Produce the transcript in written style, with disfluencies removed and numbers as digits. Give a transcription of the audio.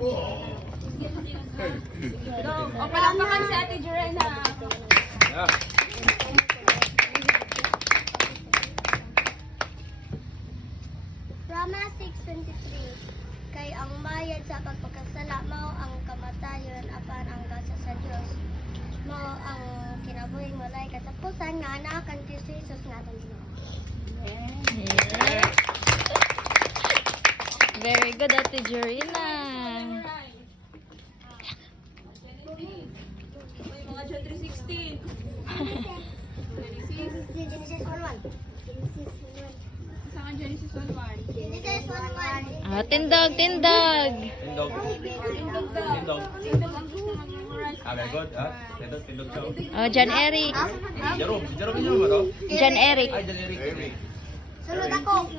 O, palakpakan si Ate Jorena. Yeah. Roma 6:23. Kay ang bayad sa pagpagkasala mao ang kamatayon apan ang gasa sa Dios mao ang kinabuhing walay katapusan nga anaa kan Kristo Jesus nga atong Ginoo. Yeah. Very good, Ate Jorina. Mga John 3:16. Genesis 1:1. Sa Genesis 1:1. Genesis 1:1. Ah, tindag, tindag. Tindog. Tindog. Ah, very good. Ah, tindog, tindog siya. Oh, John Eric. Jerome. Si Jerome yun ba to? John Eric. Ay, John Eric. Sunod ako.